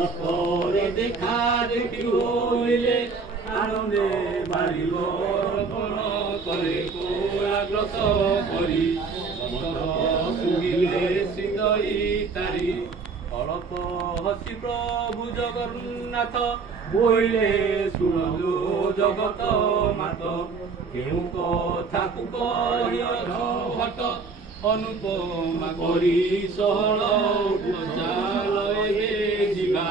পরস্পরে দেখা দেখি হইলে আনন্দে বাড়িব রোপণ করে কোলাগ্রত করি সুগিলে হৃদয় তারি অଳପ ହସି ପ୍ରଭୁ ଜଗନ୍ନାଥ ବୋଇଲେ ଶୁଣନ୍ତୁ ଜଗତ ମାତ କେଉଁ କଥାକୁ କହିଅଛ ଭଟ ଅନୁପମା କରି ସହଳ ଚାଲ ଏବେ ଯିବା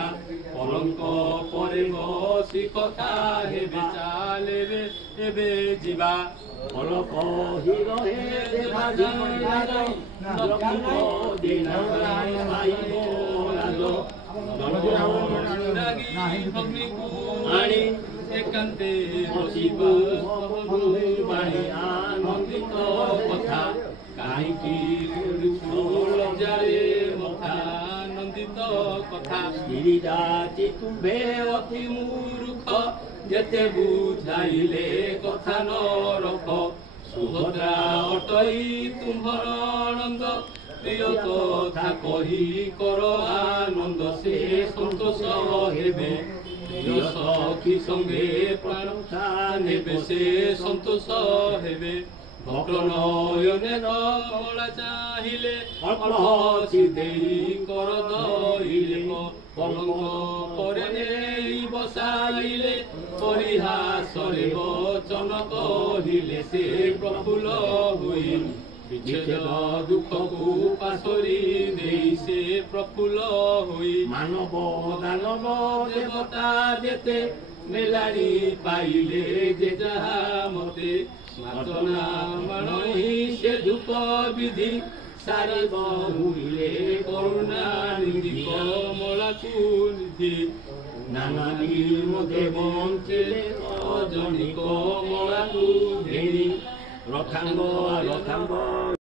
ପଲଙ୍କ ପରେ ବସି କଥା ହେବେ ଚାଲେବେ ଏବେ ଯିବା ଅଳପ ହି ରହେ ଆଣି ଏକାନ୍ତେ ବସିବା ବାଣୀ ଆନନ୍ଦିତ କଥା କାହିଁକି ଲଜାରେ ମଥା ଆନନ୍ଦିତ କଥା ଗିରିରାଜି ତୁମ୍ଭେ ଅତି ମୂର୍ଖ ଯେତେ ବୁଝାଇଲେ କଥା ନ ରଖ ସୁଭଦ୍ରା ଅଟଇ ତୁମ୍ଭର ଆନନ୍ଦ ପ୍ରିୟ କଥା କହି କର ଆନନ୍ଦ ସେ ସନ୍ତୋଷ ହେବେ ପ୍ରିୟ ସଖୀ ସଙ୍ଗେ ପ୍ରାଣଥା ନେବେ ସେ ସନ୍ତୋଷ ହେବେ ଭକ୍ତ ନୟନେ କମଳା ଚାହିଁଲେ ହସି ଦେଇ କର ଦଇଲେ ପଲଙ୍କ ପରେ ନେଇ ବସାଇଲେ ପରିହାସରେ ବଚନ କହିଲେ ସେ ପ୍ରଫୁଲ୍ଲ ହୋଇ ବିଚ୍ଛେଦ ଦୁଃଖକୁ ପାଶୋରି ଦେଇ ସେ ପ୍ରଫୁଲ୍ଲ ହୋଇ ମାନବ ଦାନବ ଦେବତା ଯେତେ ମେଲାଣି ପାଇଲେ ଯେ ଯାହା ମତେ ମାତନା ମାଣଇ ସେ ଧୂପ ବିଧି ସାରି ବହୁଲେ କରୁଣା ନିଧି କମଳାକୁ ନିଧି ନାନା ମତେ ବଞ୍ଚିଲେ ଅଜଣି କମଳାକୁ ଘେରି ରଥାଙ୍ଗ